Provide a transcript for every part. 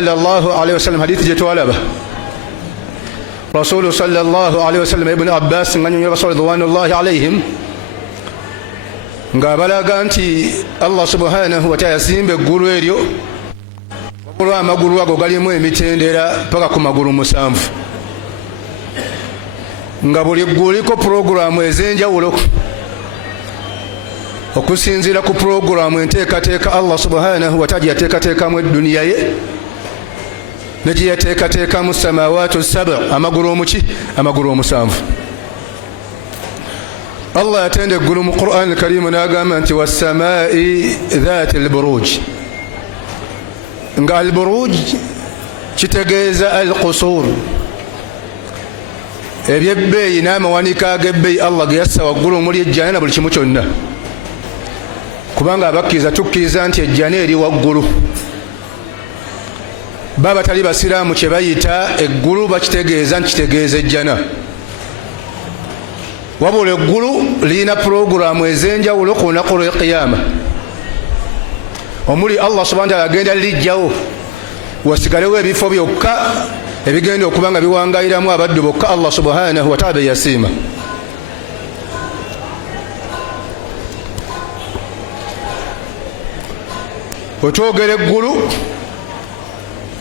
صلى الله عليه وسلم حديث جتوالبه رسول صلى الله عليه وسلم ابن عباس nganyonyo رسول رضوان الله عليهم ngabalaga nti Allah subhanahu wa ta'ala yasimba eggulu eryo wabula amagulu ago galimu emitendera paka ku magulu musanvu nga buli ggulu liko programu ez'enjawulo okusinziira ku programu enteekateeka Allah subhanahu wa ta'ala yateekateekamu edduniya ye neji yateekateekamu samawatu saba amagulu omuki amagulu omusanvu Allah yatenda eggulu mu Qur'an al-Karim n'agamba nti wassamaa'i dhaati al-buruj nga al-buruj kitegeeza al-qusur ebyebbeeyi n'amawanika ag'ebbeeyi Allah ge yassa waggulu omuli ejjana na buli kimu kyonna kubanga abakkiriza tukkiriza nti ejjana eri waggulu baba tali basiraamu kye bayita eggulu bakitegeeza nti kitegeeza ejjana wabula eggulu lirina puroguramu ez'enjawulo ku lunaku lw'eqiyama omuli Allah subhanahu wa ta'ala agenda lilijjawo wasigalewo ebifo byokka ebigenda okuba nga biwangayiramu abaddu bokka Allah subhanahu wa ta'ala be yasiima otwogera eggulu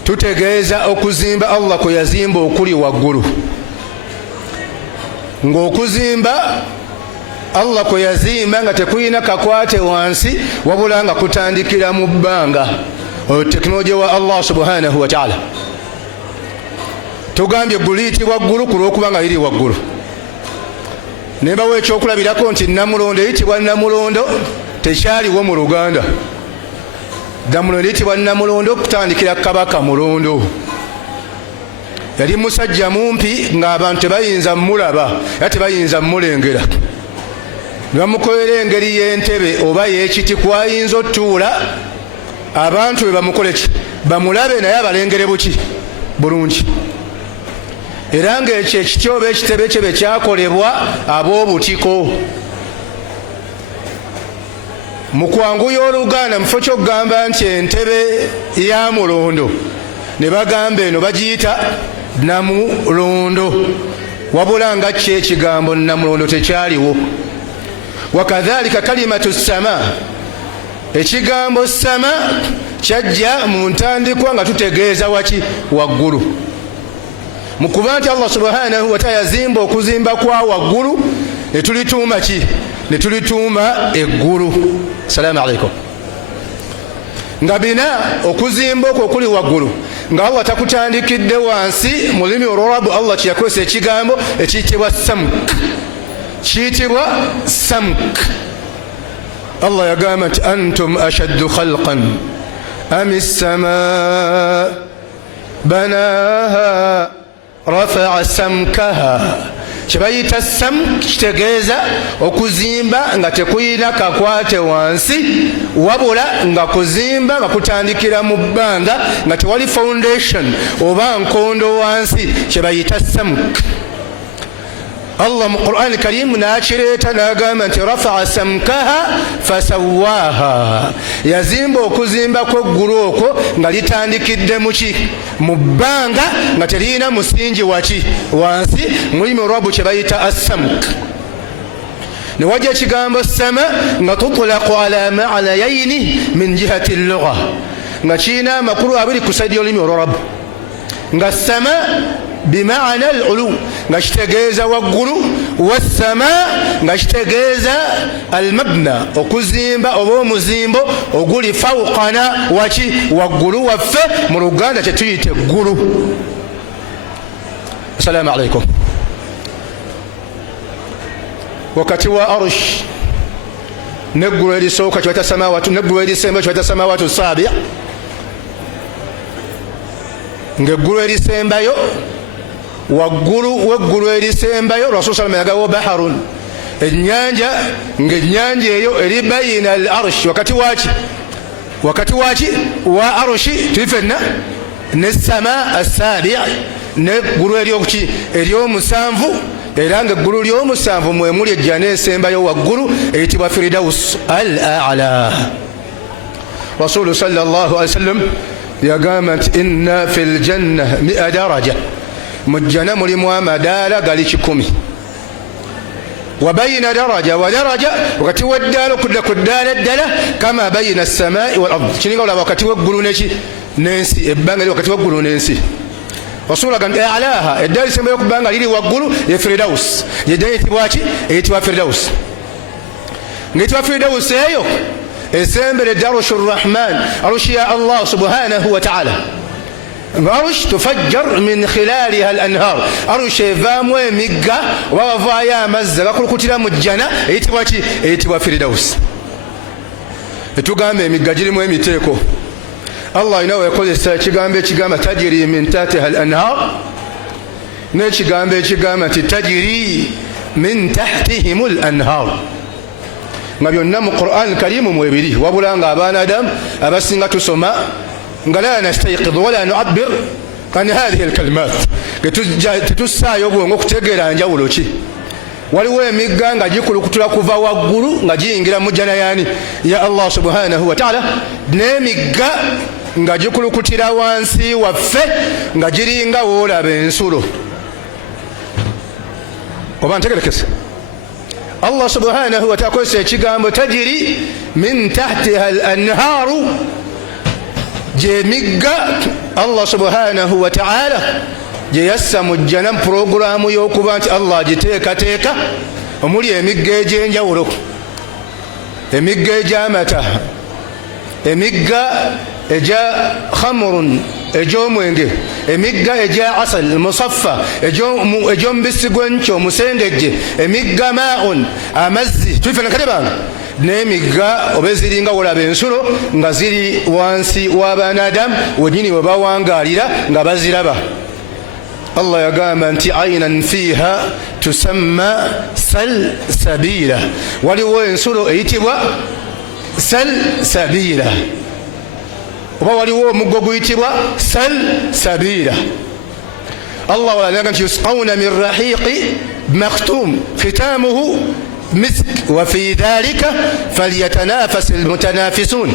tutegeeza okuzimba Allah kwe yazimba okuli waggulu ng'okuzimba Allah kwe yazimba nga tekuyina kakwate wansi wabula nga kutandikira mu bbanga tekinologiya wa Allah subhanahu wa ta'ala tugambye eggulu liyitibwa ggulu ku lw'okuba nga liri waggulu nembawo ekyokulabirako nti namulondo eyitibwa namulondo tekyaliwo mu Luganda namulondo eyitibwa namulondo okutandikira kabaka mulondo yali musajja mumpi ng'abantu tebayinza mulaba era tebayinza mulengera ne bamukolera engeri y'entebe oba y'ekiti kwayinza otuula abantu be bamukole ki bamulabe naye abalengere buki bulungi era ng'ekyo ekiti oba ekitebe kye bwe kyakolebwa ab'obutiko mu kwanguya Oluganda mufo ky'okugamba nti entebe ya mulondo ne bagamba eno bagiyita namulondo wabula nga kyo ekigambo namulondo tekyaliwo wakadhalika kalimatu sama ekigambo sama kyajja mu ntandikwa nga tutegeeza waki waggulu mu kuba nti Allah subhanahu wa ta'ala yazimba okuzimba kwa waggulu ne tulituuma ki ne tulituuma eggulu salaamu alaikum nga bina okuzimba okwo okuli waggulu nga Allah takutandikidde wansi mu lulimi olw'Olwarabu Allah kyeyakozesa ekigambo ekiyitibwa samk kiyitibwa samk Allah yagamba nti antum ashaddu khalqan ami ssamaa banaaha rafa'a samkaha kyebayita sam kitegeeza okuzimba nga tekuyina kakwate wansi wabula nga kuzimba nga kutandikira mu bbanga nga tewali foundation oba nkondo wansi kyebayita samk Allah mu Qur'an al-Karim n'akireeta n'agamba nti rafa'a samkaha fasawaha yazimba okuzimba kw'eggulu okwo nga litandikidde muki mu bbanga nga terina musingi waki wansi mulimi olwabu kye bayita as-samk ne wajja ekigambo sama nga tutlaqu ala ma'nayayni min jihati al-lugha nga kirina amakulu abiri ku saidi y'olulimi olw'Olwarabu nga sama bimaana al-ulu nga kitegeeza waggulu wassama nga kitegeeza al-mabna okuzimba oba omuzimbo oguli fawqana waki waggulu waffe mu Luganda kyetuyita eggulu assalaamu alaikum wakati wa arsh neggulu erisooka kibayita samawatu neggulu erisemba kibayita samawatu sabi ng'eggulu erisembayo waggulu w'eggulu erisembayo Rasul sallallahu alayhi wa sallam baharun ennyanja ng'ennyanja eyo eri bayina al arsh wakati waki wa arshi tuli fenna ne sama asabi n'eggulu ery'omusanvu era ng'eggulu ly'omusanvu mwe muli ejjana esembayo waggulu eyitibwa Firdaus al a'la Rasul sallallahu alayhi wa sallam yagamba nti inna fil janna 100 daraja, mu jjana mulimu amadaala gali 100. wa bayina daraja wa daraja, wakati w'eddaala okudda ku ddaala eddala kama bayina as-samaa'i wal ard, kiringa olaba wakati w'eggulu n'ensi, ebbanga liri wakati w'eggulu n'ensi. Rasula agamba alaha, eddaala lisembayo okubbanga liri waggulu ye Firdaus, yeddaala eyitibwa ki? Eyitibwa Firdaus. Ng'eyitibwa Firdaus eyo esemberedde arushu rrahman, arushi ya Allah subhanahu wa ta'ala. Arush tufajjar min khilaliha al-anhar, arush evaamu emigga oba wavaayo amazzi gakulukutira mu jjana, eyitibwa ki? Eyitibwa Firdaus. Etugamba emigga girimu emiteeko. Allah alina weekozesa ekigambo ekigamba tajiri min tahtiha al-anhar, n'ekigambo ekigamba nti tajiri min tahtihim al-anhar, nga byonna mu Qur'an al-Karimu mwebiri, wabula nga abaana Adamu abasinga tusoma nga la nastayqid wala nu'abbir an hadhihi al-kalimat, tetussaayo bwongo okutegeera njawulo ki. Waliwo emigga nga gikulukutula kuva waggulu nga giyingira mu jjana yaani ya Allah subhanahu wa ta'ala, n'emigga nga gikulukutira wansi waffe nga giringa woolaba ensulo. Oba ntegerekese? Allah subhanahu wa ta'ala akozesa ekigambo tajiri min tahtiha al-anhaaru, gy'emigga Allah subhanahu wa ta'ala gye yassa mu jjana mu puroguraamu y'okuba nti Allah agiteekateeka, omuli emigga egy'enjawulo, emigga egy'amata, emigga egya khamurun egy'omwenge, emigga egya asal musaffa egy'omubisi gw'enkyo omusengejje, emigga maa'un amazzi tubifena kale bange, n'emigga oba eziringa wolaba ensulo nga ziri wansi w'abaana Adamu wennyini we bawangaalira nga baziraba. Allah yagamba nti aynan fiha tusamma salsabila, waliwo ensulo eyitibwa salsabila, oba waliwo omuggo guyitibwa salsabila. Allah walaga nti yusqawna min rahiqi makhtum khitamuhu misk wa fi dhalika falyatanafas almutanafisun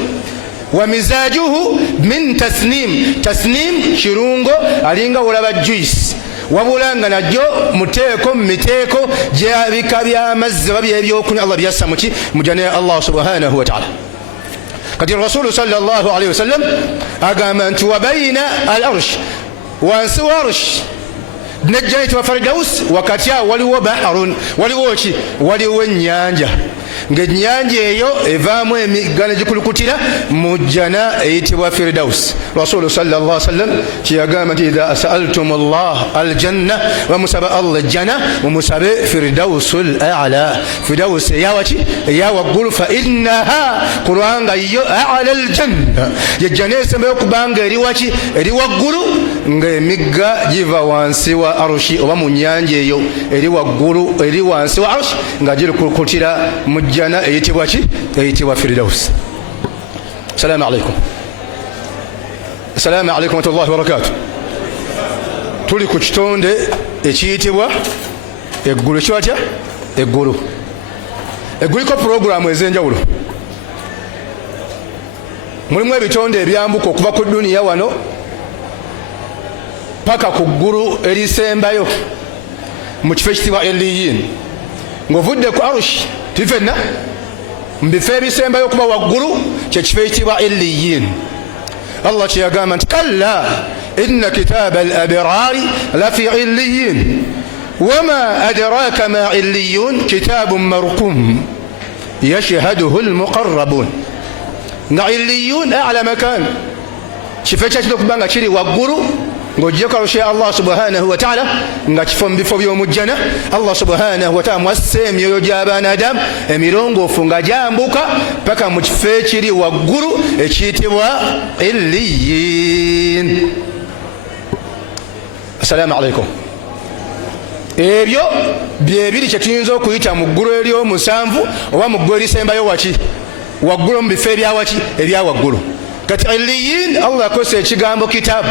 wa mizajuhu min tasnim. Tasnim kirungo alinga olaba juice, wabula nga najjo muteeko mu miteeko gyabika by'amazzi oba by'ebyokunywa Allah byassa muki mu jjana ya Allah subhanahu wa ta'ala. Kati Rasulu sallallahu alayhi wa sallam agamba nti wa bayina al-arsh, wansi wa arsh nejjana eyitibwa Firdaus, wakati awo waliwo baharun, waliwo ki? Waliwo ennyanja, ng'ennyanja eyo evaamu emigga ne gikulukutira mu jjana eyitibwa Firdaus. Rasulu sallallahu alayhi wa sallam kyeyagamba nti idha sa'altum Allah aljanna, bamusaba Allah ejjana mumusabe Firdausul a'la, Firdaus eyawaki? Eyawaggulu, fa innaha, kubanga yo a'la aljanna, yejjana esembayo okubanga eri waki? Eri waggulu, ng'emigga giva wansi wa arushi oba mu nnyanja eyo eri waggulu eri wansi wa arushi nga gikulukutira mu jjana eyitibwa ki? Eyitibwa Firdaus. Assalamu alaikum. Assalamu alaikum wa rahmatullahi wa barakatuh. Tuli ku kitonde ekiyitibwa eggulu. Ekiwatya? Eggulu. Egguliko puroguramu ez'enjawulo. Mulimu ebitonde ebyambuka okuva ku duniya wano paka ku ggulu erisembayo mu kifo ekitibwa Eliyin, ng'ovudde ku arushi tifenna mu bifo ebisembayo okuba waggulu kyekifo ekitibwa Eliyin. Allah kyeyagamba nti kalla inna kitaba al-abrari lafi Eliyin wama adraka ma Eliyun kitabun marqum yashhaduhu al-muqarrabun. Nga Eliyun a'la makan, kifo ekyakina okuba nga kiri waggulu ng'ogyeko arushi ya Allah subhanahu wa ta'ala, nga kifo mu bifo by'omu jjana. Allah subhanahu wa ta'ala mwassa emyoyo gy'abaana Adamu emirongoofu nga gyambuka paka mu kifo ekiri waggulu ekiyitibwa Eliyin. Assalamu alaikum. Ebyo byebiri kye tuyinza okuyita mu ggulu ery'omusanvu oba mu ggulu erisembayo waki? Waggulu mu bifo ebyawaki? Ebya waggulu. Kati Eliyin Allah akozesa ekigambo kitaabu,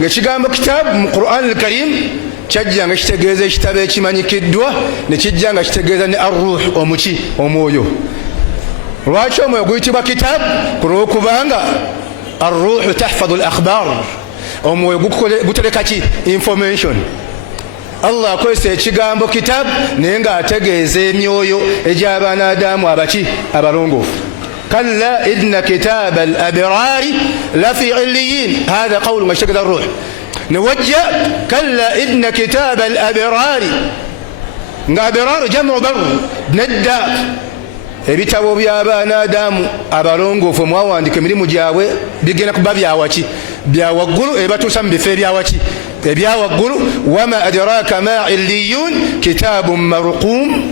ng'ekigambo kitaabu mu Qur'an al-Karim kyajja nga kitegeeza ekitabo ekimanyikiddwa, ne kijja nga kitegeeza ne arruh, omuki? Omwoyo. Lwaki omwoyo guyitibwa kitaabu? Kulwokubanga الروح تحفظ الأخبار omwoyo gutereka ki information. Allah akozesa ekigambo kitab naye ng'ategeeza emyoyo egy'abaana Adamu abaki abalongoofu. kalla inna kitaba al-abrari lafi illiyin hadha qawlu mashtakada ar-ruh. نوجه كلا إن كتاب الأبرار أبرار جمع بر ندى ebitabo by'abaana Adamu abalongoofu mwawandika emirimu gyabwe bigenda kuba byawaki byawaggulu ebatuusa mu bifo ebyawaki ebyawaggulu. wama adraka ma illiyun kitabun marqum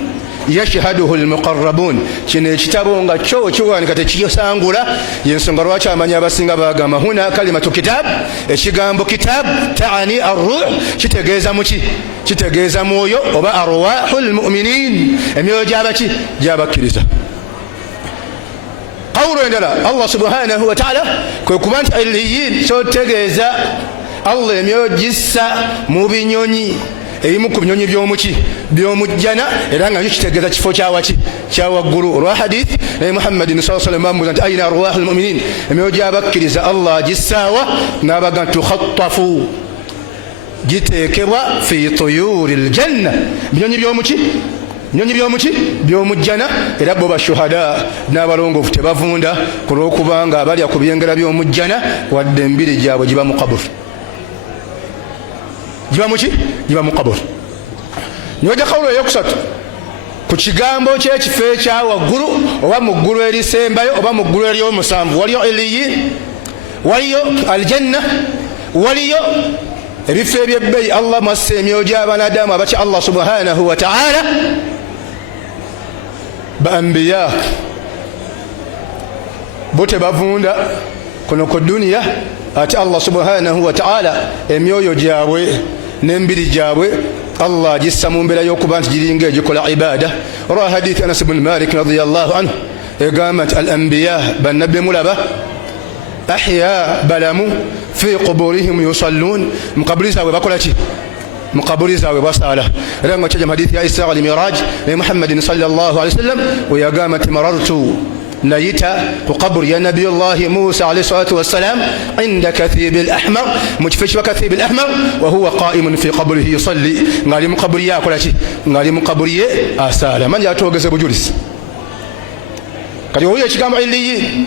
yashhaduhu almuqarrabun. kino ekitabo nga kyo kiwanika tekisangula yensonga lwaki amanyi abasinga bagamba huna kalimatu kitab. ekigambo kitab taani arruh kitegeeza muki kitegeeza mwoyo oba arwahul mu'minin emyoyo gyabaki gyabakkiriza. qawlu endala Allah subhanahu wa ta'ala kwe kuba nti illiyin kyotegeeza Allah emyoyo gissa mu binyonyi ebimu ku binyonyi by'omuki by'omujjana era nga kitegeeza kifo kyawaki kyawaggulu. olwa hadith naye Muhammadin sallallahu alaihi wasallam nti ayina arwahul mu'minin emyoyo gy'abakkiriza Allah gissaawa n'abaga tukhattafu giteekebwa fi tuyuril janna binyonyi by'omuki binyonyi by'omuki by'omujjana era bo bashuhada n'abalongoofu tebavunda ku lw'okubanga abalya ku byengera by'omujjana wadde embiri gyabwe giba mu kaburi giba muki giba mu kaburi. nyoja kawulo eyokusatu ku kigambo ky'ekifo ekyawaggulu oba mu ggulu erisembayo oba mu ggulu ery'omusanvu waliyo iliyin waliyo aljanna waliyo ebifo ebyebbeyi. Allah mwassa emyoyo gy'abaana Adamu abaki Allah subhanahu wa ta'ala baambiya bo tebavunda kuno ku duniya ate Allah subhanahu wa ta'ala emyoyo gyabwe n'embiri gyabwe Allah gissa mu mbeera y'okuba nti giringa egikola ibada. olwa hadith Anas ibn Malik radiyallahu anhu egamba nti al anbiya bannabbi mulaba ahya balamu fi quburihim yusallun mukaburi zaabwe bakola ki mukaburi zaabwe basala. era nga kyajja mu hadithi ya Isra al Miraj ne Muhammadin sallallahu alaihi wasallam weyagamba nti marartu nayita ku qaburi ya nabiyullahi Musa alayhi salatu wassalam inda kathib al-ahmar mukifo kiba kathib al-ahmar wa huwa qa'imun fi qabrihi yusalli ngali mu qaburi yakola ki ngali mu qaburi ye asala. manja atogeze bujulizi kati oyo ekigambo illiyin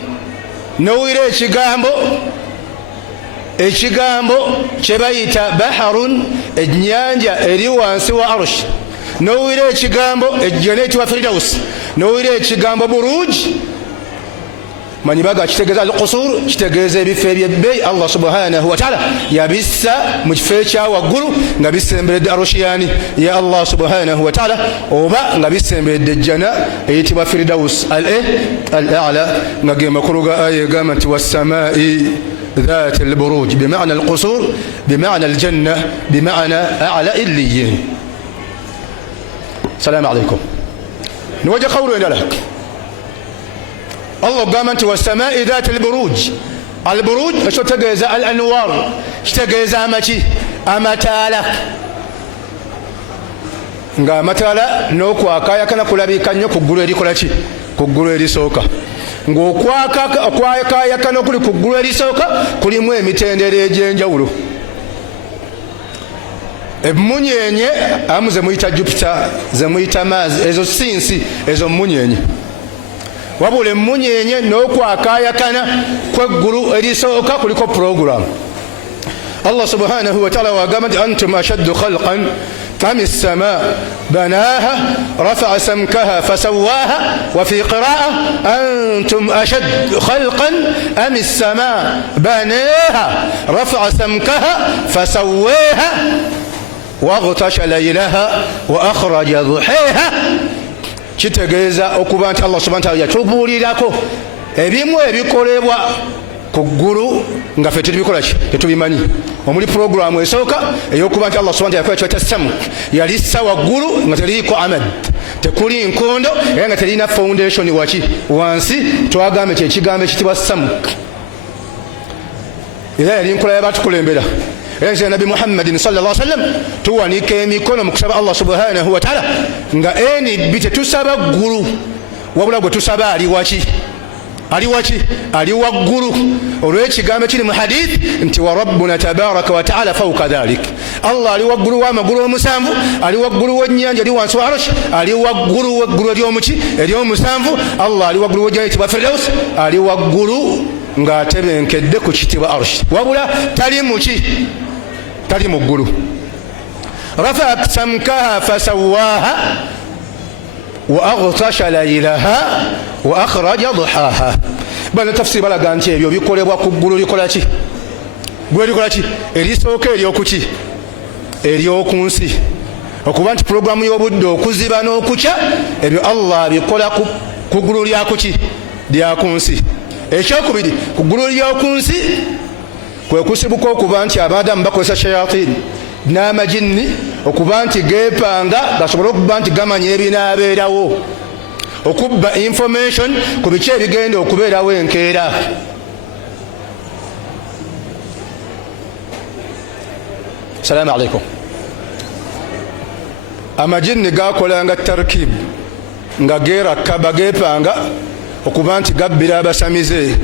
nowire ekigambo kyebayita baharun ennyanja eri wansi wa arsh nowire ekigambo ejjana etibwa firdaus nowire ekigambo buruj manyi baga kitegeeza al-qusur kitegeeza ebifo ebyebbeyi. Allah subhanahu wa ta'ala yabissa mu kifo ekyawaggulu nga bisemberedde arushiyani ya Allah subhanahu wa ta'ala oba nga bisemberedde ejjana eyitibwa firdaus al-a'la nga ge makulu ga aya egamba nti wassamai ذات البروج بمعنى القصور بمعنى الجنة بمعنى أعلى إليين. السلام عليكم. نوجه قوله لك الله قام أنت والسماء ذات البروج. البروج شو تجهز الأنوار تجهز أمتي أمتالك nga matala n'okwakayakana kulabika nnyo ku ggulu erikola ki ku ggulu erisooka ng'okwakayakana okuli ku ggulu erisooka kulimu emitendera egy'enjawulo. emunyenye amu ze muyita Jupiter ze muyita Mars ezo sinsi ezo munyenye wabula emunyenye n'okwakayakana kw'eggulu erisooka kuliko program. Allah subhanahu wa ta'ala wagamba antum ashaddu khalqan أم السماء بناها رفع سمكها فسواها وفي قراءة أنتم أشد خلقا أم السماء بناها رفع سمكها فسواها واغطش ليلها وأخرج ضحيها. kitegeeza okuba nti Allah subhanahu wa ta'ala yatubuulirako ebimu ebikolebwa ku ggulu nga ffe tubikola ki tetubimanyi. omuli programu esooka ey'okuba nti Allah subhanahu wa ta'ala yakola kyetasamu yalissa waggulu nga teriiko amad tekuli nkondo era nga terina foundation waki wansi twagambe kyekigambo ekitibwa samuk era yali nkola yabatukulembera. era nti Nabi Muhammadin sallallahu alaihi wasallam tuwanika emikono mu kusaba Allah subhanahu wa ta'ala nga eni tetusaba ggulu wabula gwe tusaba ali waki ali waki ali waggulu olw'ekigambo kiri mu hadith nti wa rabbuna tabaraka wa taala fawqa dhalik. Allah ali waggulu w'amagulu omusanvu, ali waggulu w'ennyanja eri wansi wa arsh, ali waggulu w'eggulu ery'omuki ery'omusanvu. Allah ali waggulu w'ejjannati wa firdaus, ali waggulu ng'atebenkedde ku kiti wa arsh, wabula tali muki tali mu ggulu. rafa'a samkaha fasawwaha wa aghtasha laylaha wa akhraja duhaha. Bano tafsiri balaga nti ebyo bikolebwa ku ggulu likola ki? Gwe likola ki? Erisooka ery'okuki? Ery'oku nsi. Okuba nti pulogulaamu y'obudde okuziba n'okukya, ebyo Allah abikola ku ggulu lyakuki? Lyaku nsi. Ekyokubiri, ku ggulu ly'oku nsi kwe kusibuka okuba nti abadamu bakozesa shayatin n'amajinni okuba nti geepanga gasobole okuba nti gamanya ebinaabeerawo, okubba information ku biki ebigenda okubeerawo enkeera. Salaamu alaikum. Amajinni gakolanga tarkib nga geerakaba geepanga okuba nti gabbira abasamize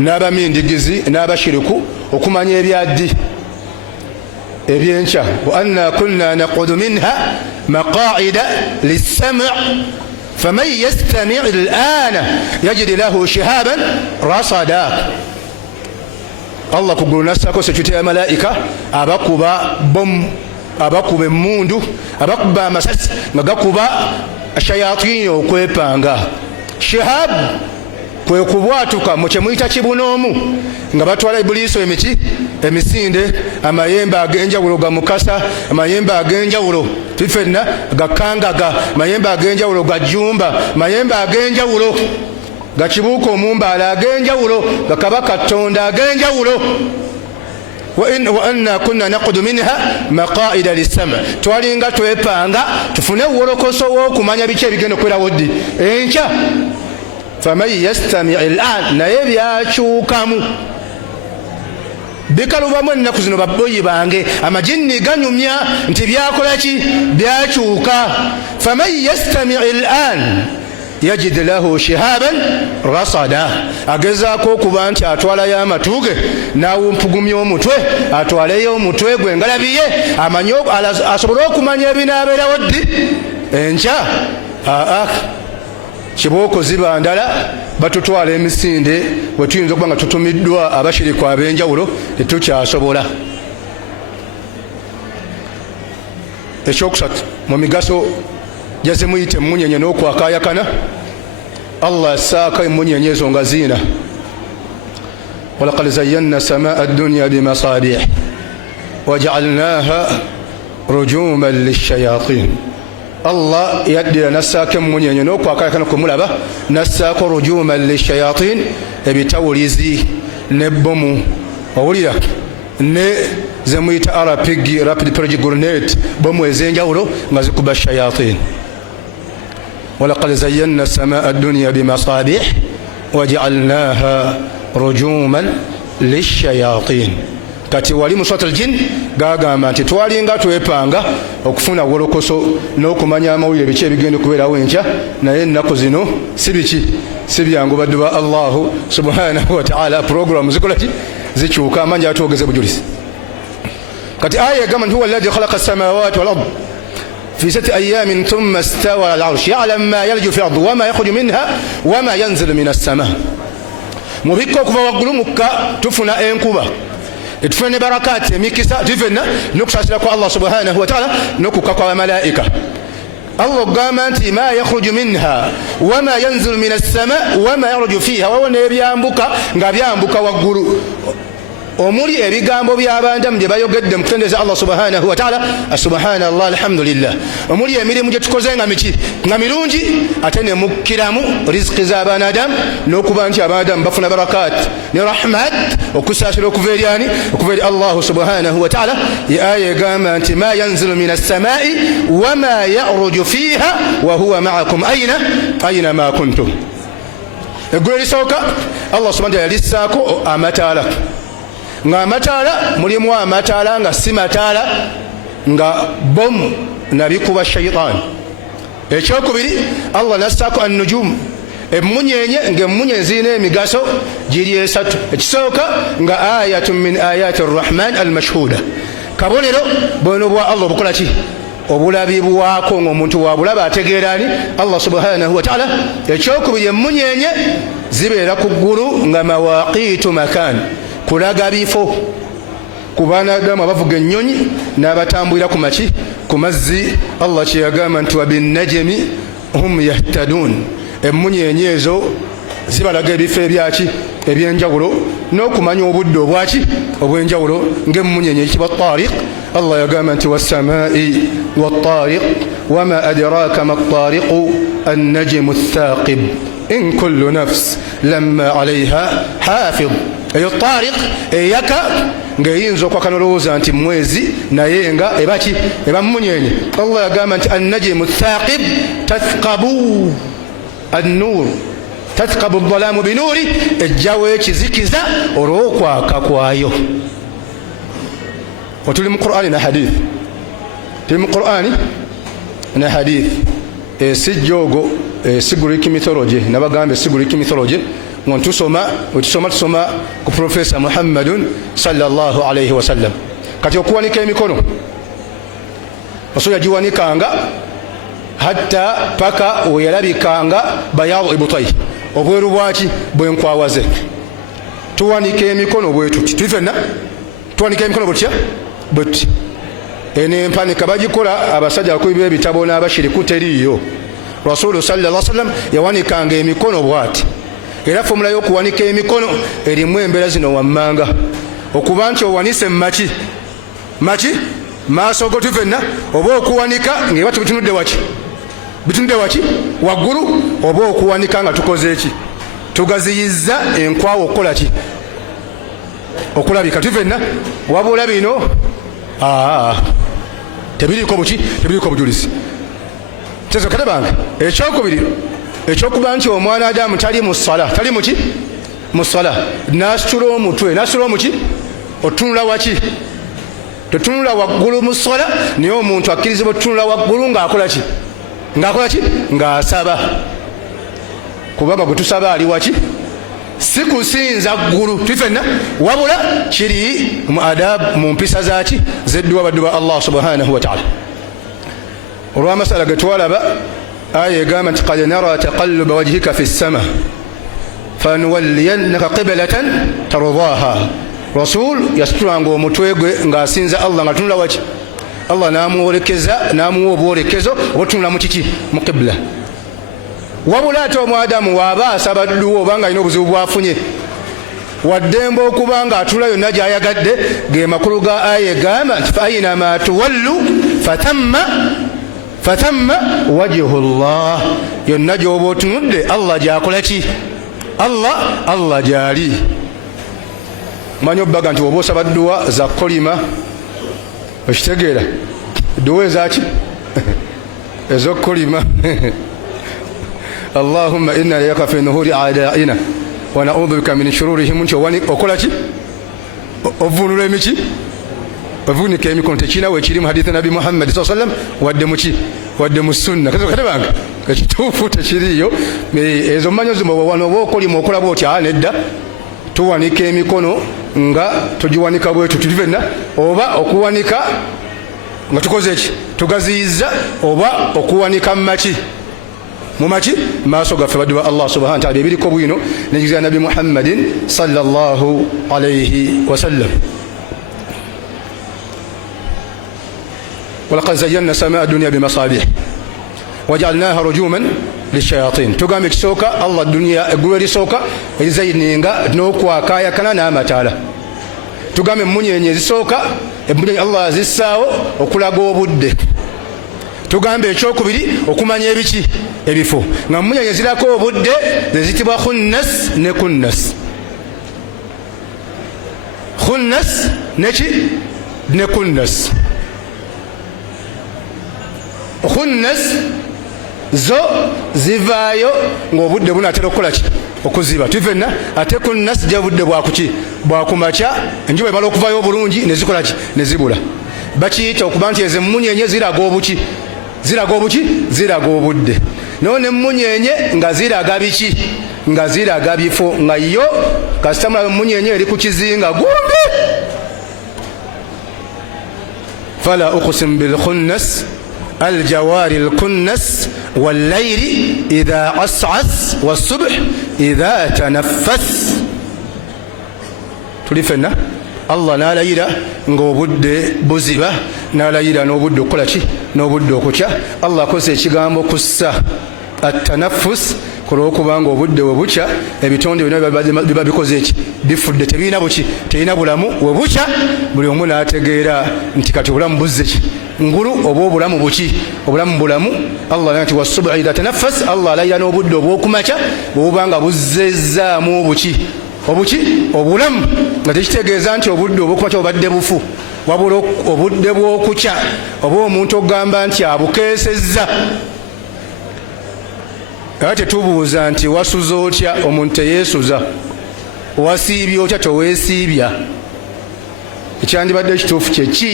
n'abamindigizi n'abashiriku okumanya ebyaddi ebyenkya. wa anna kunna naqudu minha maqaida lissam' faman yastami' al'ana yajid lahu shihaban rasada. Allah kuggulu nassako security ya malaika abakuba bomu, abakuba emmundu, abakuba amasasi nga gakuba shayatini okwepanga. Shihab kwe kubwatuka mu kyemuyita kibunoomu nga batwala ibuliiso emiki emisinde, amayembe ag'enjawulo gamukasa, amayembe ag'enjawulo tifenna gakangaga, amayembe ag'enjawulo gajjumba, amayembe ag'enjawulo gakibuuka omumbaala ag'enjawulo, gakaba katonda ag'enjawulo. wa anna kunna naqudu minha maqaida lissam', twalinga twepanga tufune wolokoso w'okumanya biki ebigenda okubeerawo ddi enkya. faman yastami' al'an, naye byakyukamu bikalubamu ennaku zino babboyi bange amajinni ganyumya nti byakola ki? Byakyuka. faman yastami' al'an yajid lahu shihaban rasada, agezaako okuba nti atwalayo amatu ge n'awumpugumya omutwe, atwaleyo omutwe gwe ngalabiye amanye asobole okumanya ebinaabeerawo ddi enkya. Kibooko ziba ndala batutwala emisinde bwe tuyinza okuba nga tutumiddwa abashiriku ab'enjawulo tetukyasobola. Ekyokusatu mu migaso gyazimuyita emmunyenye n'okwakayakana, Allah assaako emmunyenye ezo nga ziina. walaqad zayyanna samaa ad-dunya bimasabih waja'alnaha rujuman lishayatin. Allah yaddira nassaako emmunyenye n'okwakayakana kwe mulaba, nassaako rujuman lishayatin, ebitawulizi n'ebbomu, owulira, ne zemuyita RPG, rapid project grenade, bomu ez'enjawulo nga zikuba shayatin. walaqad zayyanna samaa ad-dunya bimasabih waja'alnaha rujuman lishayatin. Kati wali mu suratul jinn gagamba nti twalinga twepanga okufuna wolokoso n'okumanya amawulire biki ebigenda okubeerawo enkya, naye ennaku zino si biki, si byangu baddu ba Allahu subhanahu wa ta'ala. Programu zikola ki? Zikyuka. Amanyi atwogeze bujulisi. kati aya egamba nti huwa alladhi khalaqa as-samawati wal ard fi 6 ayamin thumma istawa ala al-arsh ya'lamu ma yalju fi al-ard wa ma yakhruju minha wa ma yanzilu min as-sama'. Mubikka okuva waggulu mukka tufuna enkuba, etufune barakati emikisa tivena n'okusaasira kwa Allah subhanahu wa ta'ala n'okukka kwa bamalaika. Allah ogamba nti ma yakhruju minha wa ma yanzilu min as-sama' wa ma yarju fiha, wawo n'ebyambuka nga byambuka waggulu, omuli ebigambo by'abandamu bye bayogedde mu kutendereza Allah subhanahu wa ta'ala. Subhanallah, alhamdulillah. Omuli emirimu gye tukoze nga miki, nga mirungi, ate ne mukkiramu riziki z'abanadamu n'okuba nti abanaadamu bafuna barakat ne rahmat okusaasira okuva eri ani? Okuva eri Allah subhanahu wa ta'ala. Aya egamba nti ma yanzilu min as-samaa'i wa ma ya'ruju fiha wa huwa ma'akum ayna ma kuntum. Eggulu erisooka Allah subhanahu wa ta'ala yalissaako amataala, nga amataala mulimu amataala nga si mataala nga bomu nabikuba shaytan. Ekyokubiri Allah nassaako an-nujum, emmunyenye ng'emmunyenye zirina emigaso giri esatu. Ekisooka nga ayatun min ayati rrahman almashhuda, kabonero bwino bwa Allah obukola ki? Obulabibwako ng'omuntu wabulaba ategeera ani? Allah subhanahu wa ta'ala. Ekyokubiri, emmunyenye zibeera ku ggulu nga mawaqitu makan, kulaga bifo ku baanadamu abavuga ennyonyi n'abatambulira ku maki? Ku mazzi. Allah kyeyagamba nti wabinnajmi hum yahtadun. Emmunyenye ezo zibalaga ebifo ebyaki? Ebyenjawulo, n'okumanya obudde obwaki? Obwenjawulo, ng'emmunyenye ekibwa tariq. Allah yagamba nti wassamai wattariq wama adraka mattariqu annajmu athaqib in kullu nafs lamma alayha hafidh. Eyo tariq eyaka ng'eyinza okwaka nolowooza nti mwezi naye nga ebaki? Eba mmunyenye. Allah yagamba nti annajmu athaqib tathqabu annur, tathqabu adh-dhalamu binuri, ejjawo ekizikiza olw'okwaka kwayo. Otuli mu Qur'ani na hadith, tuli mu Qur'ani na hadith. Si jogo si Greek mythology, nabagambe si Greek mythology. Tusoma ku Professor Muhammadun sallallahu alayhi wa sallam. Kati okuwanika emikono osobola giwanikanga hatta paka weyalabikanga bayawo ibutayi, obweru bwaki? Bwenkwawaze. Tuwanika emikono bwe tuti, tuli fenna tuwanika emikono butya? Buti. Eno empanika bagikola abasajja abakubi b'ebitabo n'abashiriku teriiyo. Rasulu sallallahu alayhi wa sallam yawanikanga emikono bwati. Era fomula y'okuwanika emikono erimu embeera zino wammanga, okuba nti owanise maki? Maaso go tufenna, oba okuwanika ng'eba tubitunudde waki? Bitunudde waki? Waggulu, oba okuwanika nga tukoze eki? Tugaziyizza enkwawa okukola ki? Okulabika tufenna. Wabula bino tebiriiko buki? Tebiriiko bujulizi. Kyezo kale bange. Ekyokubiri, ekyokuba nti omwana Adamu tali mu ssala, tali muki? Mu ssala, n'asitula omutwe, n'asitula omuki? Otunula waki? Totunula waggulu mu ssala, naye omuntu akkirizibwa otunula waggulu ng'akola ki? Ng'akola ki? Ng'asaba. Kubanga bwe tusaba ali waki? Si kusinza ggulu tufenna, wabula kiri mu adabu, mu mpisa zaki? Zedduwa baddu ba Allah subhanahu wa ta'ala. Olw'amasala ge twalaba, aya egamba nti qad nara taqalluba wajhika fi ssama fanuwalliyannaka qiblatan tardaha. Rasul yasitulanga omutwe gwe ng'asinza Allah nga tunula waki? Allah n'amuwolekeza, n'amuwa obwolekezo obutunula mu kiki? Mu qibla. Wabula ate omwadamu waaba asaba dduwa oba nga alina obuzibu bwafunye, waddembe okuba nga atula yonna gy'ayagadde, ge makulu ga aya egamba nti fa aynama tuwallu fathamma wajhu llah. Yonna gy'oba otunudde Allah gy'akola ki? Allah gy'ali. Manyi obbaga nti oba osaba dduwa za kolima, okitegeera? Dduwa ezaki? Ez'okolima. Allahumma inna ilayka fi nuhuri a'da'ina wa na'udhu bika min shururihim. Nti okola ki? Ovunula emiki? Ovunika emikono. Tekina weekiri mu hadithi Nabi Muhammad sallallahu alayhi wa sallam wadde muki? Wadde mu sunna. Kate bange ekituufu tekiriiyo. Ezo mmanyo zimwe wano oba okolima okulaba oti nedda tuwanika emikono nga tugiwanika bwetu tuli fenna, oba okuwanika nga tukoze eki? Tugaziyizza, oba okuwanika mumaki? Mumaki? Maaso gaffe baddu ba Allah subhanahu wa ta'ala. Ebiriko bwino n'ekizibu Nabi Muhammadin sallallahu alayhi wa sallam. Walaqad zayyana samaa dunya bimasabih wajalnaha rujuman lishayatin. Tugambe ekisooka Allah dunya eggulu erisooka erizayininga n'okwakayakana n'amataala. Tugambe emmunyenye ezisooka, emmunyenye Allah azissaawo okulaga obudde. Tugambe ekyokubiri okumanya ebiki? Ebifo. Nga mmunyenye zirako obudde zezitibwa khunnas ne kunnas. Khunnas neki? Ne kunnas. Khunnas zo zivaayo ng'obudde bunaatera okukola ki? Okuziba. Tufenna ate kunnas gye budde bwakuki? Bwakumakya, enjuba ebala okuvaayo obulungi ne zikola ki? Ne zibula. Bakiyita okuba nti ezo emmunyenye ziraga obuki? Ziraga obuki? Ziraga obudde. none munyenye nga ziraga biki nga ziraga bifo nga yo kastamula munyenye eri ku kizinga gumbi fala uqsim bil khunnas الجوار الكنس والليل إذا عسعس والصبح إذا تنفس tulifenna Allah n'alayira ng'obudde buziba n'alayira n'obudde okukola ki n'obudde okukya Allah akozesa ekigambo kussa at-tanaffus kulw'okubanga obudde we bukya ebitonde byonna biba bikoze eki bifudde tebirina buki terina bulamu we bukya buli omu n'ategeera nti kati obulamu buzze ki ngulu oba obulamu buki obulamu bulamu Allah nati was-subhi idha tanaffas Allah alayira n'obudde obw'okumakya bw'obubanga buzzezzaamu buki obuki obulamu nga tekitegeeza nti obudde obw'okumakya obadde bufu wabula obudde bw'okukya oba omuntu okugamba nti abukeesezza era tetubuuza nti wasuza otya omuntu teyeesuza wasiibya otya toweesiibya ekyandibadde ekituufu kyeki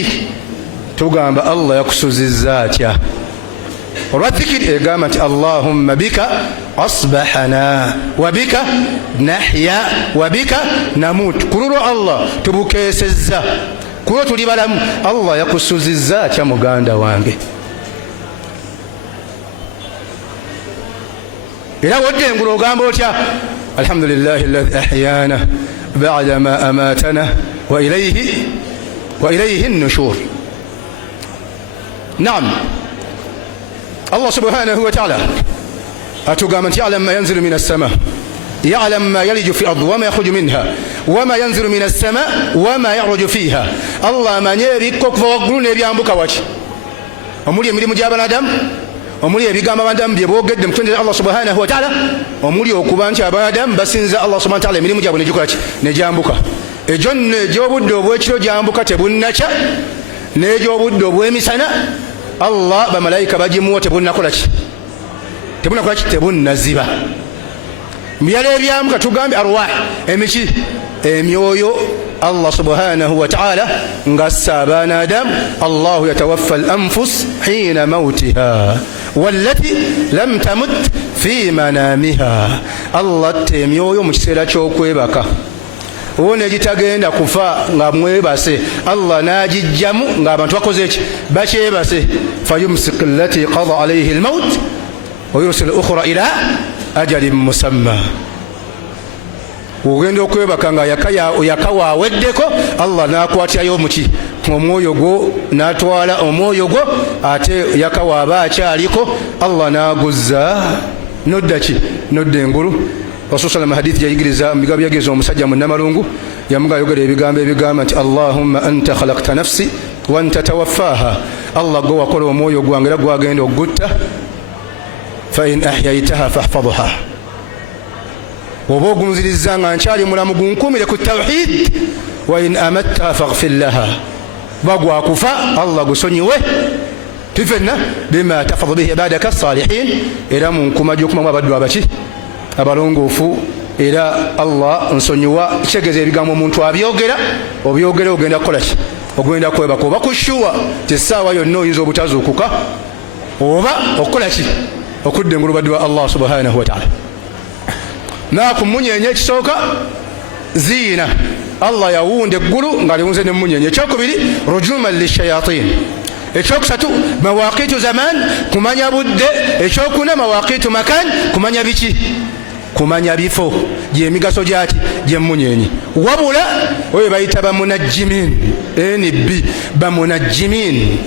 tugamba Allah yakusuzizza atya olwa dhikiri egamba nti Allahumma bika asbahana wa bika nahya wa bika namut kululwo Allah tubukeesezza kulwo tuli balamu Allah yakusuzizza atya muganda wange era wodde engulu ogamba otya alhamdulillahi alladhi ahyana ba'da ma amatana wa ilayhi an-nushur نعم الله سبحانه وتعالى أتقام يعلم ما ينزل من السماء يعلم ما يلج في الأرض وما يخرج منها وما ينزل من السماء وما يعرج فيها الله من يريكك فوقلون يبيانبك وجه أمولي أمري مجابا آدم أمولي يبيقام آدم بيبوغد مكتون الله سبحانه وتعالى أمولي وكبان شابا آدم بسنز الله سبحانه وتعالى أمري مجابا نجامبك إجن جوبد ووجه جامبك تبنك n'egyobudde obw'emisana Allah bamalayika bagimuwa tebunnakolaki tebunnaziba byala ebyamu katugambye arwah emiki emyoyo Allah subhanahu wa ta'ala ngassa abaana Adamu Allahu yatawaffa al-anfus hina mawtiha wallati lam tamut fi manamiha Allah atta emyoyo mu kiseera ky'okwebaka wone egitagenda kufa nga mwebase Allah n'agijjamu ng'abantu bakoze eki bakyebase fayumsik allati qada alayhi al-maut wa yursil ukhra ila ajalin musamma ogenda okwebaka nga yakawaweddeko Allah n'akwatirayo omuki omwoyo gwo n'atwala omwoyo gwo ate yakawaaba akyaliko Allah n'aguzza nodda ki nodda engulu Rasul sallallahu alayhi hadithi yayigiriza mbigambo byagiriza omusajja munnamalungu yamuga yogera ebigambo ebigamba nti Allahumma anta khalaqta nafsi wa anta tawaffaha Allah gwe wakola omwoyo gwange era gwagenda okugutta fa in ahyaytaha fahfadhha oba ogunziriza nga nkyali mulamu gunkumire ku tawhid wa in amattaha faghfir laha bagwakufa Allah gusonyiwe tifenna bima tafadhu bihi ibadaka salihin era munkuma gy'okumamu abaddu abaki abalongoofu era Allah nsonyiwa kitegeeza ebigambo omuntu abyogera obyogera ogenda kukola ki ogenda kwebaka oba kushuwa tesaawa yonna oyinza obutazuukuka oba okukola ki okudda engulubadde wa Allah subhanahu wa ta'ala nakumunyenye ekisooka ziina Allah yawunda eggulu nga liwunze ne munyenye ekyokubiri rujuman lishayatin ekyokusatu mawaqitu zaman kumanya budde ekyokuna mawaqitu makan kumanya biki kumanya bifo gyemigaso gyaki gyemunyenyi wabula oyo bayita bamunajjimin NB bamunajjimin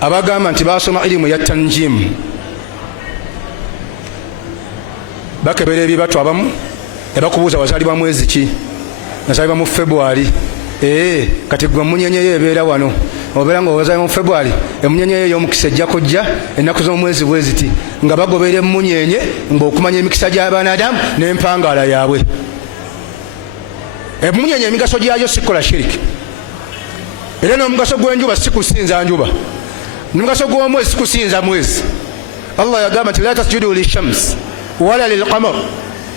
abagamba nti basoma ilimu ya tanjim bakebera ebibatu abamu ebakubuuza wazaalibwa mwezi ki nazaalibwa mu February kati gwe munyenye yebeera wano obeera nga owazaalibwa mu February emunyenye ey'omukisa ejja kujja ennaku z'omwezi bwe ziti nga bagoberera emunyenye ng'okumanya emikisa gy'abaana Adamu n'empangaala yaabwe emunyenye emigaso gyayo sikola shiriki era n'omugaso gw'enjuba si kusinza njuba n'omugaso gw'omwezi si kusinza mwezi Allah yagamba nti la tasjudu lishams wala lilqamar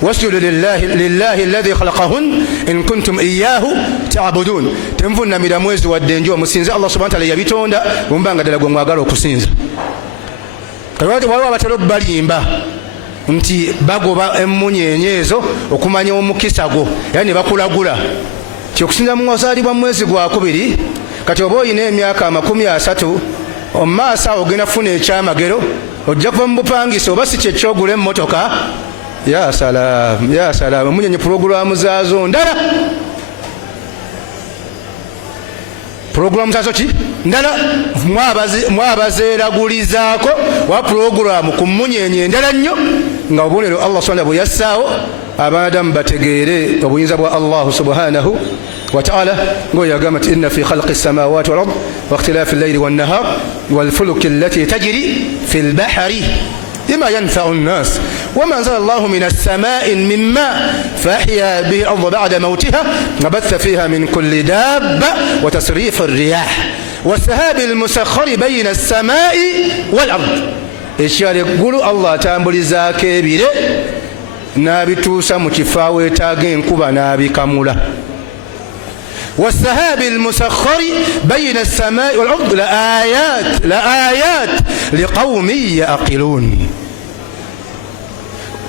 wasjudu lillahi alladhi khalaqahun in kuntum iyyahu ta'budun tenvunamira mwezi wadde enjuba musinze Allah subhanahu wa ta'ala yabitonda mumbanga ddala gwe mwagala okusinza waliwo abatera okubalimba nti bagoba emmunyenye ezo okumanya omukisa gwo era ne bakulagula ti okusinza mu wazaalibwa mwezi gwa kubiri kati oba olina emyaka 30 omumaaso awo ogenda kufuna ekyamagero ojja kuva mu bupangisa oba si kyekyogula emmotoka ya salaam emunyenye pulogulaamu zaazo ndala pulogulaamu zaazo ki ndala mwabazeeragulizaako wa pulogulaamu ku munyenye endala nnyo nga obubonero Allah subhanahu bwe yassaawo abadamu bategeere obuyinza bwa Allah subhanahu wa ta'ala ngo yagamba nti inna fi khalqi samawati wal ard wa ikhtilafi al-layli wan nahar wal fulki allati tajri fi al-bahri بما ينفع الناس وما أنزل الله من السماء من ماء فأحيا به الأرض بعد موتها وبث فيها من كل دابة وتصريف الرياح والسحاب المسخر بين السماء والأرض eshara eggulu Allah atambulizaako ebire n'abituusa mu kifo aweetaaga enkuba n'abikamula والسحاب المسخر بين السماء والأرض لآيات لقوم يعقلون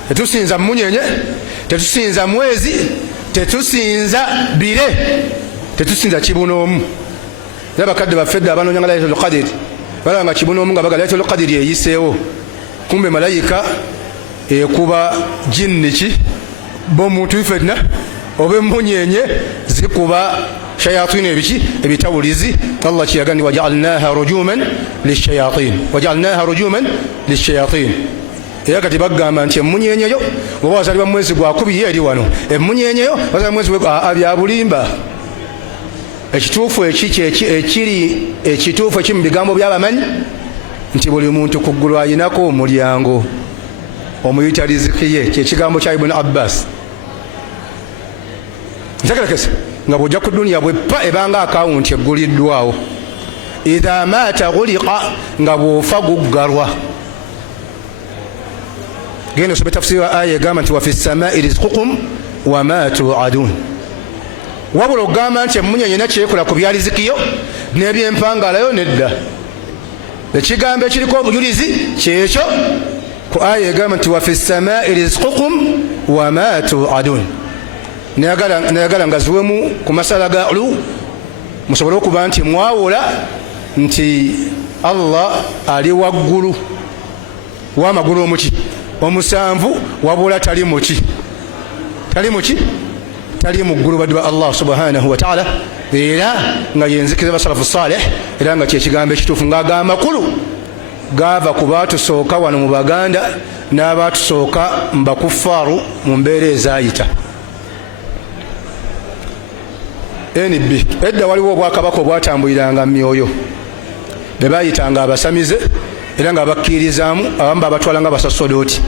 tetusinza munyenye tetusinza mwezi tetusinza bire tetusinza kibunoomu era bakadde baffedde abanoonyanga Laylatul Qadr balanga kibunoomu nga baga Laylatul Qadr eyiseewo kumbe malayika ekuba jinni ki bomuntu ifedna oba emunyenye zikuba shayatin ebiki ebitawulizi Allah kiyagandi waja'alnaha rujuman lishayatin era kati bagamba nti emunyenyeyo oba wazalibwa mwezi gwa kubiri eri wano emunyenyeyo wazalibwa mwezi bya bulimba ekituufu ekiri ekituufu ekimu bigambo byabamanyi nti buli muntu ku ggulu ayinako omulyango omuyita riziki ye kyekigambo kya Ibn Abbas ntegerekese nga bw'ojja ku duniya bweppa ebanga akawunti egguliddwawo idha maata ghuliqa nga bw'ofa guggalwa genda osobe tafsiri wa aya egamba nti wa fi ssamaa'i rizqukum wa ma tu'adun wabula ogamba nti emunyenye nakyekola ku bya lizikiyo n'ebyempangalayo nedda ekigambo ekiriko obujulizi kyekyo ku aya egamba nti wa fi ssamaa'i rizqukum wa ma tu'adun nayagala nga ziwemu ku masala ga ulu musobole okuba nti mwawula nti Allah ali waggulu w'amagulu omuki omusanvu wabula tali muki tali mu ggulu badde ba Allah subhanahu wa ta'ala era nga yenzikiza basalafu salih era nga kyekigambo ekituufu ng'agamba makulu gaava ku baatusooka wano mu Baganda n'abaatusooka mu bakuffaaru mu mbeera ezaayita NB edda waliwo obwakabaka obwatambuliranga myoyo be baayitanga abasamize era nga bakkirizaamu abamu babatwalanga basasodooti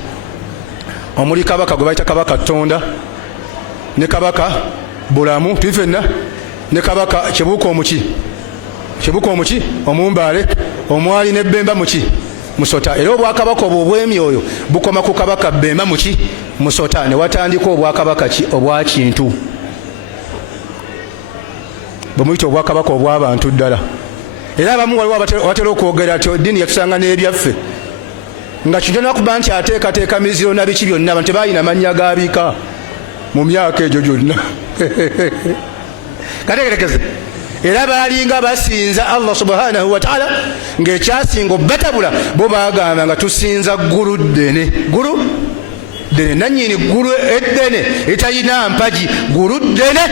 omuli kabaka gwe bayita kabaka Tonda ne kabaka Bulamu twifenna ne kabaka Kibuuka omuki Omumbaale omwali ne Bemba muki Musota era obwakabaka obwo obw'emyoyo bukoma ku kabaka Bemba muki Musota ne watandika obwakabaka ki obwa Kintu bamuyita obwakabaka obw'abantu ddala era abamu waliwo abatera okwogera ati eddiini yatusanga n'ebyaffe nga kitona kuba nti ateekateeka miziro na biki byonna abantu tebalina mannya gaabika mu myaka egyo gyonna kategerekeze era baalinga basinza Allah subhanahu wa ta'ala ng'ekyasinga obbatabula bo baagamba nga tusinza ggulu ddene nannyini ggulu eddene etalina mpagi ggulu ddene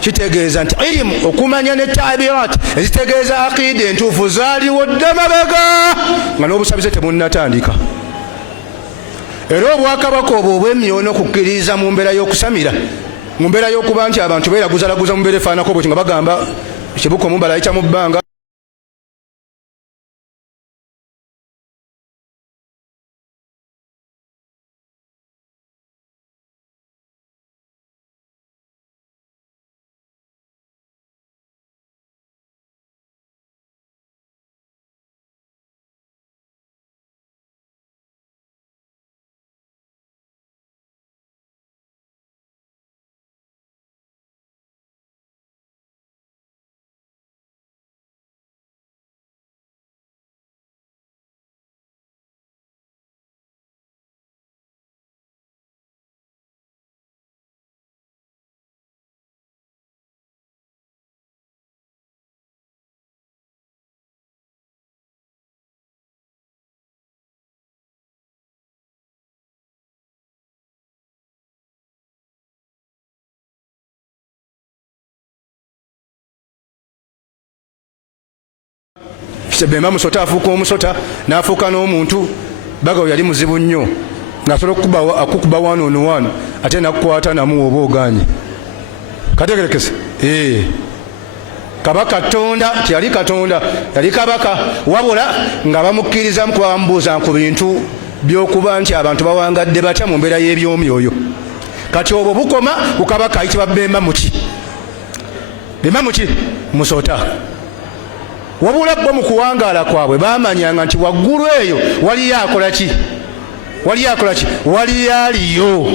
kitegeeza nti ilimu okumanya ne tabirat ezitegeeza aqida entuufu zaaliwo dda mabega nga n'obusabize tebunnatandika era obwakabaka obwo obw'emyoyo n'okukkiriza mu mbeera y'okusamira mu mbeera y'okuba nti abantu beeraguzalaguza mu mbeera efaanako bweti nga bagamba Kibuuka Omumbaale ayita mu bbanga bemba musota afuuka omusota n'afuuka n'omuntu baga yali muzibu nnyo ng'asobola akukuba wano ono wano ate nakukwata namu oba ogaanye kategerekese kabaka Katonda teyali Katonda yali kabaka wabula nga bamukkirizamu kuba bamubuuza ku bintu by'okuba nti abantu bawangadde batya mu mbeera y'ebyomyoyo kati obwo bukoma ku kabaka ayitibwa bemba muki musota wabula bo mu kuwangaala kwabwe baamanyanga nti waggulu eyo waliyo akola ki waliyo aliyo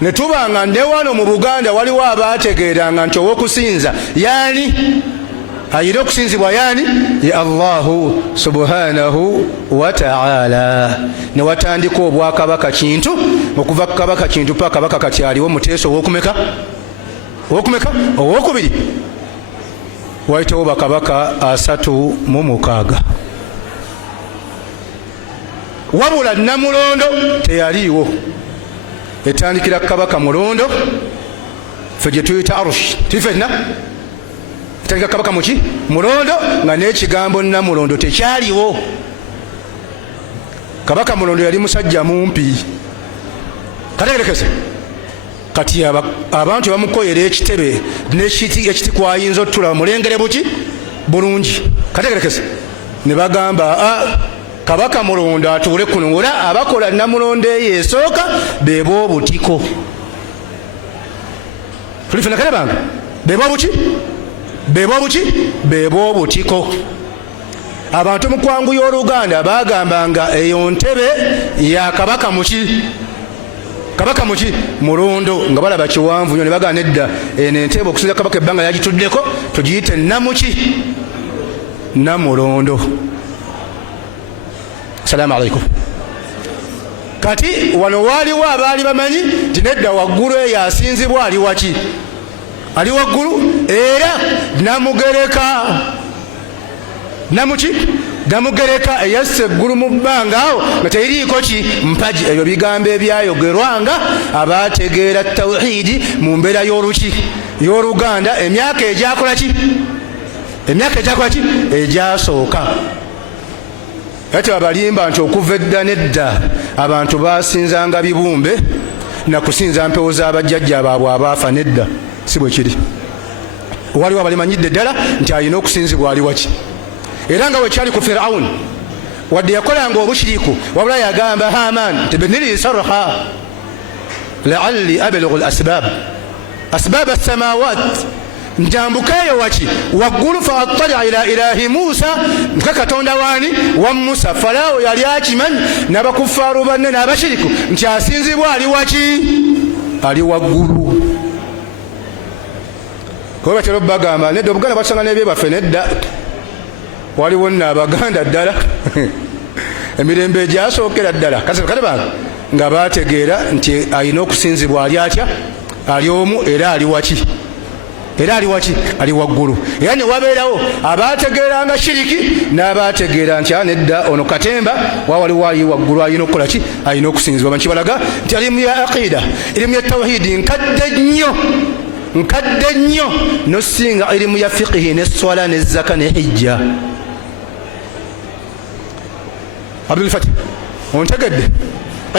ne tubanga ne wano mu Buganda waliwo abaategeeranga nti ow'okusinza yaani ayina okusinzibwa yaani ye Allahu subhanahu wa ta'ala ne watandika obwakabaka kintu okuva ku kabaka kintu pa kabaka kati aliwo muteeso owokubiri wayitawo bakabaka 36 wabula Namulondo teyaliiwo etandikira kabaka Mulondo fe gye tuyita Arush tifenna etandikira kabaka muki Mulondo nga n'ekigambo Namulondo tekyaliwo kabaka Mulondo yali musajja mumpi kategerekese kati abantu bamukoyera ekitebe n'ekiti kwayinza otula mulengere buki bulungi kategerekese ne bagamba kabaka Mulondo atuule kuno ng'ola abakola Namulondo eyo esooka beeba obutiko tulifena kale bange beeba obutiko abantu mu kwanguya Oluganda bagambanga eyo ntebe ya kabaka muki Mulondo nga balaba kiwanvu nnyo ne bagana edda eno entebe okusinza kabaka ebbanga yagituddeko tugiyite Namulondo. Salamu alaikum. Kati wano waliwo abaali bamanyi nti nedda waggulu eyo asinzibwa ali waki ali waggulu era namugereka eyasse eggulu mu bbanga awo nga teriko ki mpaji ebyo bigambo ebyayogerwanga abaategeera tawhidi mu mbeera y'Oluganda emyaka egyakola ki egyasooka ate abalimba nti okuva edda nedda abantu basinzanga bibumbe na kusinza mpewo z'abajjajja baabwe abaafa nedda si bwe kiri waliwo abalimanyidde ddala nti alina okusinzibwa ali waki era nga wekyali ku Firawuni wadde yakolanga obushiriku wabula yagamba Haman nti binili sarha la'alli ablughu al-asbab as-samawat njambukeyo waki waggulu fa attala ila ilahi Musa nka Katonda wani wa Musa Farao yali akimanyi n'abakufaaru banne n'abashiriku nti asinzibwa ali waki ali waggulu kuba kyalo bagamba nedda Obuganda basanga n'ebye baffe nedda waliwo nno Abaganda ddala emirembe egyasookera ddala kale bange nga baategeera nti alina okusinzibwa ali atya ali omu era ali waki ali waggulu era ne wabeerawo abaategeeranga shiriki n'abaategeera nti nedda ono katemba waliwo ali waggulu alina okukola ki alina okusinzibwa bankibalaga nti alimu ya aqida irimu ya tawhidi nkadde nnyo nosinga irimu ya fiqihi n'esswala n'ezzaka ne hijja Abdul Fatih ontegedde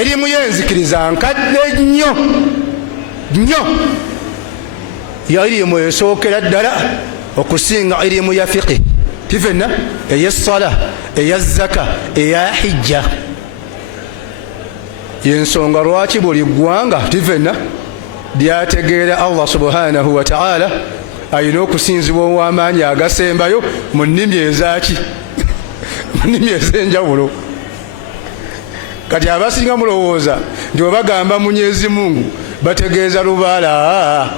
irimu y'enzikiriza nkadde nnyo ya irimu esookera ddala okusinga irimu ya fiqhi tifenna ey'essala eyazzaka eya hijja yensonga lwaki buli ggwanga tifenna lyategeera Allah subhanahu wa ta'ala alina okusinzibwa ow'amaanyi agasembayo mu nnimi ezaki mu nnimi ez'enjawulo kati abasinga mulowooza nti webagamba Munyezi Mungu bategeeza lubaala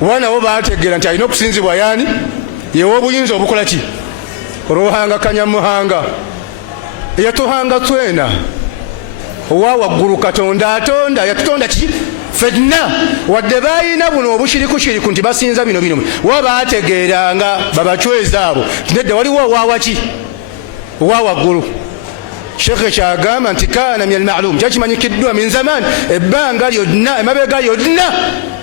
wanabo baategeera nti alina okusinzibwa yaani yewa obuyinza obukola ki olw'ohanga kanyamuhanga eyatuhanga twena owa waggulu Katonda atonda yatutonda ki fenna wadde baayina buno obushirikushiriku nti basinza bino wa baategeeranga babacweza abo nedda waliwo owawaki owa waggulu Sheikh kyagamba nti kaana min al-ma'lum kyakimanyikiddwa min zaman ebbanga lyonna emabega lyonna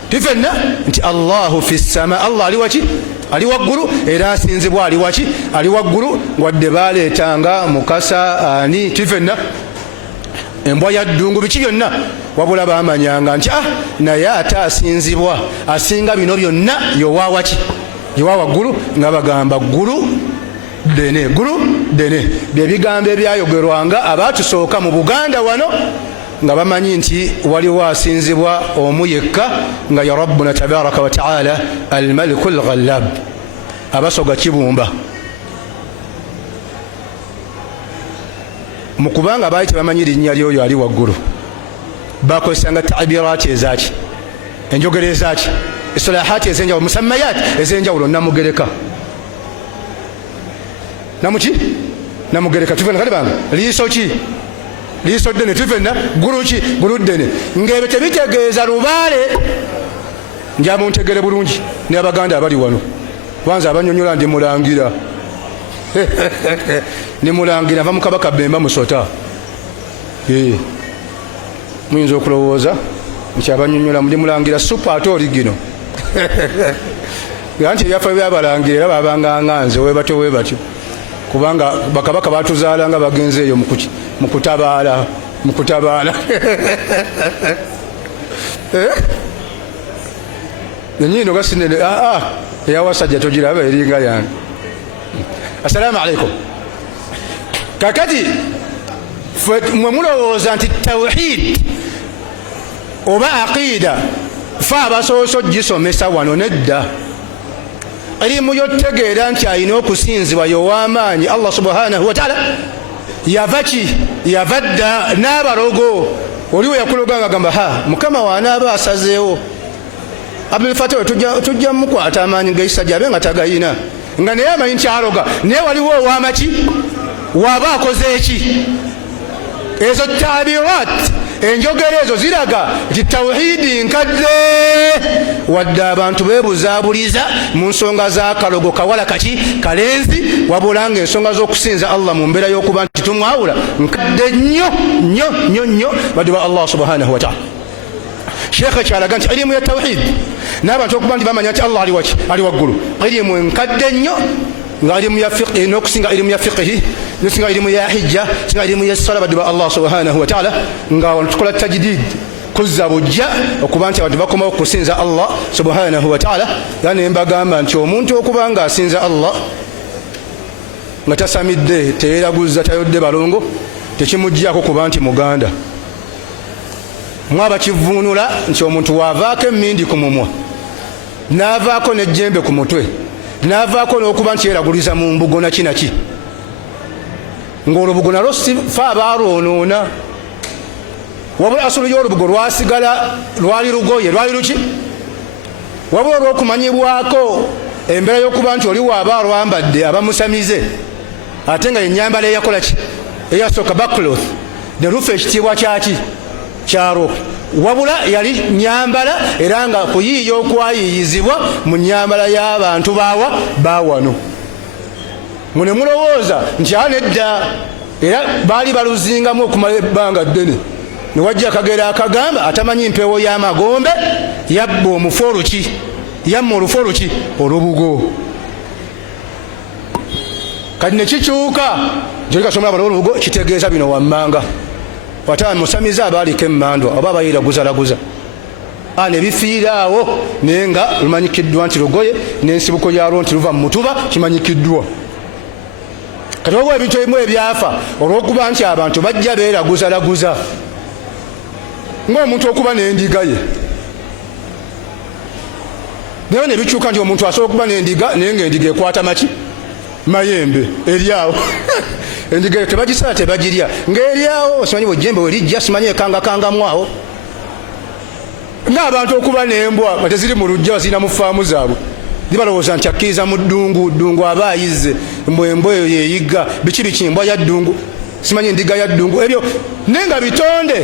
tifenna nti Allahu fi ssama Allah ali waki ali waggulu era asinzibwa ali waki ali waggulu wadde baleetanga mukasa ani tifenna embwa ya ddungu biki byonna wabula bamanyanga nti naye ate asinzibwa asinga bino byonna yowawaki yowa waggulu nga bagamba ggulu dene byebigambo ebyayogerwanga abatusooka mu Buganda wano nga bamanyi nti waliwo asinzibwa omu yekka nga ya rabbuna tabaraka wa taala almaliku lghallab abasoga kibumba mukubanga baali tebamanyi linnya lyoyo ali waggulu bakozesanga tabirati ezaki enjogera ezaki isilahati ezenjawulo musammayat ezenjawulo namugereka namuki namugereka tufenna kale bange liiso ki liiso ddene tufenna ggulu ki ggulu ddene ng'ebyo tebitegeeza lubaale njaba ntegere bulungi ne Abaganda abali wano kwanza abanyonyola ndi mulangira ni mulangira nva mu Kabaka Bemba Musota muyinza okulowooza nti abanyonyola ndi mulangira super ate oligino nti ebyaffe byabalangira era babanga nganze webatyo kubanga bakabaka batuzaala nga bagenze eyo mukutabaala enyino gasinene eyawasajja togiraba eringa yange. Assalamu alaikum. Kakati mwe mulowooza nti tawhid oba aqida fa abasoose gisomesa wano nedda erimu yotegeera nti alina okusinzibwa yow'amaanyi Allah subhanahu wa ta'ala yavadda n'abarogo oliwo yakuloga agamba mukama wanaaba asazeewo Abdul Fatah tujja mukwata amaanyi gaisajja abe nga tagayina nga naye amanyi nti aloga naye waliwo ow'amaki waba akoze eki ezo tabirat enjogera ezo ziraga nti tawhidi nkadde wadde abantu beebuzaabuliza mu nsonga z'akalogo kawala kaki kalenzi wabula nga ensonga z'okusinza Allah mu mbeera y'okuba nti tumwawula nkadde nnyo badde ba Allah subhanahu wa ta'ala. Sheikh kyalaga nti elimu ya tawhid n'abantu okuba nti bamanya nti Allah ali waggulu elimu nkadde nnyo nga elimu ya fiqh n'okusinga elimu ya fiqhi n'okusinga elimu ya hijja singa elimu ya sala badde ba Allah subhanahu wa ta'ala nga tukola tajdid kuzza bujja okuba nti abantu bakomawo okusinza Allah subhanahu wa ta'ala. Yani mbagamba nti omuntu okuba nga asinza Allah nga tasamidde teeraguza tayodde balongo tekimuggyako kuba nti muganda mwaba kivunula nti omuntu wavaako emmindi ku mumwa n'avaako n'ejjembe ku mutwe n'avaako n'okuba nti yeeraguliza mu mbugo naki ng'olubugo nalwo sifa abalwonoona wabula asulu y'olubugo lwasigala lwali lugoye lwali luki wabula olw'okumanyibwako embeera y'okuba nti oli waaba alwambadde abamusamize ate nga ennyambala eyakola ki eyasooka backcloth ne lufa ekitiibwa kyalo wabula yali nyambala era nga kuyiiya okwayiyizibwa mu nyambala y'abantu bawano mune mulowooza nti nedda era baali baluzingamu okumala ebbanga ddene ne wajja akagera akagamba atamanyi mpewo y'amagombe yabba omufo oluki yamma olufo oluki olubugo kati ne kikyuka njolikasomera bala olubugo kitegeeza bino wammanga wata musamiza abaaliko emmandwa oba abayiraguzalaguza ne bifiiraawo naye nga lumanyikiddwa nti lugoye n'ensibuko yalwo nti luva mu mutuba kimanyikiddwa. Kati waliwo ebintu ebimu ebyafa olw'okuba nti abantu bajja beeraguzalaguza ng'omuntu okuba n'endiga ye naye ne bikyuka nti omuntu asobola okuba n'endiga naye ng'endiga ekwata maki mayembe eryawo endiga tebagisala tebagirya ng'eryawo simanyi bwejjembe werijja simanyi ekangakangamu awo ng'abantu okuba n'embwa nga teziri mu lujja bazirina mu faamu zaabwe zibalowooza nti akkiriza mu ddungu aba ayizze embwa eyo yeeyigga biki embwa ya ddungu simanyi endiga ya ddungu ebyo naye nga bitonde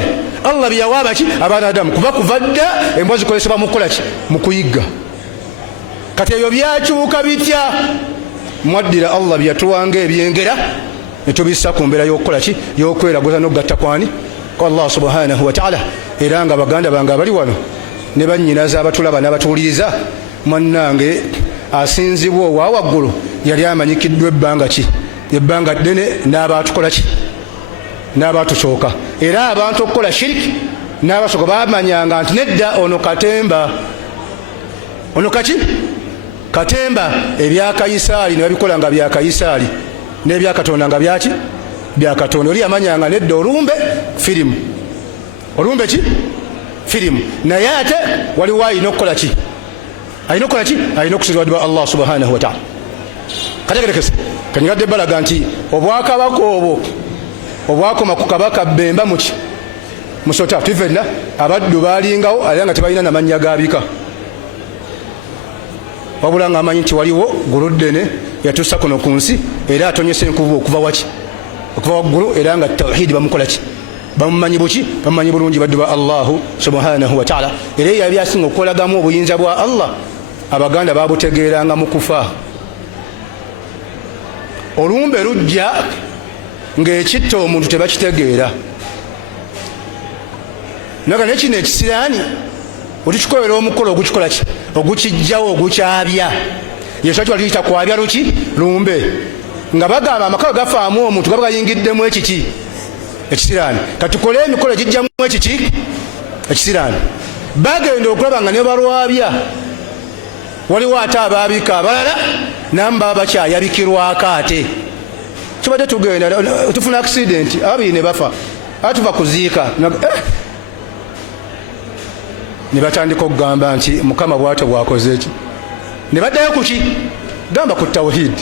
Allah byeyawa abaki abanadamu kuba kuva dda embwa zikozesebwa mu kukola ki mu kuyigga. Kati ebyo byakyuka bitya mwaddira Allah byatuwanga ebyengera netubissa ku mbeera y'okukola ki y'okweraguza n'okugatta kwani ko Allah subhanahu wa ta'ala. Era nga baganda bange abali wano ne bannyinaza abatulaba n'abatuwuliriza mwannange asinzibwa owa waggulu yali amanyikiddwa ebbanga ki, ebbanga ddene n'abaatukola ki, n'abaatusooka. Era abantu okukola shiriki n'abasooka bamanyanga nti nedda ono katemba, ono kaki katemba. Ebya Kayisaali ne babikola nga bya Kayisaali, n'ebya Katonda nga byaki, bya Katonda. Oli yamanyanga nedda olumbe firimu, olumbe ki firimu. Naye ate waliwo alina okukola ki, alina okukola ki, alina okusirizibwa Allah subhanahu wa ta'ala. Kategerekese kanyigadde balaga nti obwakabaka obwo obwakoma ku kabaka Bemba muki musota tifenna abaddu balingawo ali nga tebalina namanya gabika, wabula nga amanyi nti waliwo guluddene yatussa kuno ku nsi era atonyesa enkubu okuva waki, okuva waggulu, era nga tawhidi bamukola ki, bamumanyi buki, bamumanyi bulungi baddu ba Allahu subhanahu wa ta'ala. Era yali asinga okukolagamu obuyinza bwa Allah Abaganda babutegeeranga mu kufa. Olumbe lujja ng'ekitta omuntu tebakitegeera. Naga nekino ekisiraani otukikolera omukolo ogukikola ki, ogukijjawo ogukyabya. Yesu ati waliyita kwabya luki lumbe, nga bagamba amaka gafaamu omuntu gaba gayingiddemu ekiki ekisiraani. Katukole emikolo egijjamu ekiki ekisiraani. Bagenda okulaba nga ne balwabya waliwo ate abaabika abalala namu baba bakyayabikirwako ate. Tubadde tugenda tufuna accident ababiri ne bafa atuva kuziika ne batandika okugamba nti Mukama bw'atyo bwakoze eki. Ne baddayo kuki gamba ku tawhid,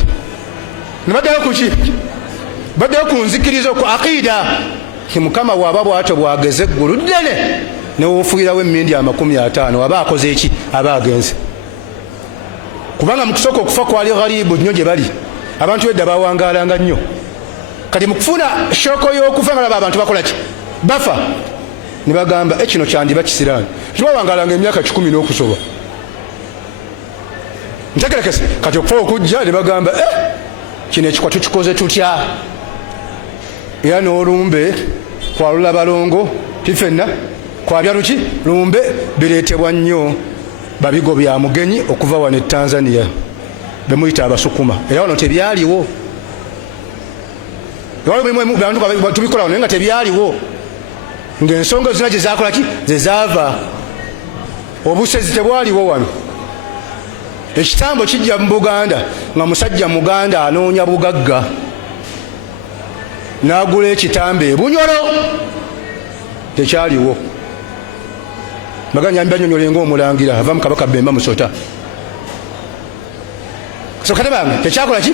ne baddayo kuki, baddayo ku nzikirizo, ku aqida. Mukama bw'aba bw'atyo bwageze eggulu ddene ne wofuirawo emmindi 50 aba akoze eki, aba agenze. Kubanga mu kusooka okufa kwali ghalibu nnyo gye bali, abantu edda bawangalanga nnyo. Kati mu kufuna shoko y'okufa nga laba abantu bakola ki, bafa, ne bagamba ekino kyandiba kisiraani. Tibawangalanga emyaka 10 n'okusoba. Ntegerekese kati okufa okujja ne bagamba kino ekikwa tukikoze tutya. Era n'olumbe kwalula balongo tifenna kwabya luki lumbe bireetebwa nnyo babigo bya mugenyi okuva wano e Tanzania bemuyita Abasukuma. Era wano tebyaliwo, tubikola wano nga tebyaliwo, ng'ensonga zina gye zakola ki, ze zaava. Obusezi tebwaliwo wano. Ekitambo kijja mu Buganda nga musajja Muganda anoonya bugagga n'agula ekitambo e Bunyoro, tekyaliwo. Baganya mbanyonyola ng'omulangira ava mu Kabaka Bemba Musota. So kade bange tekyakola ki,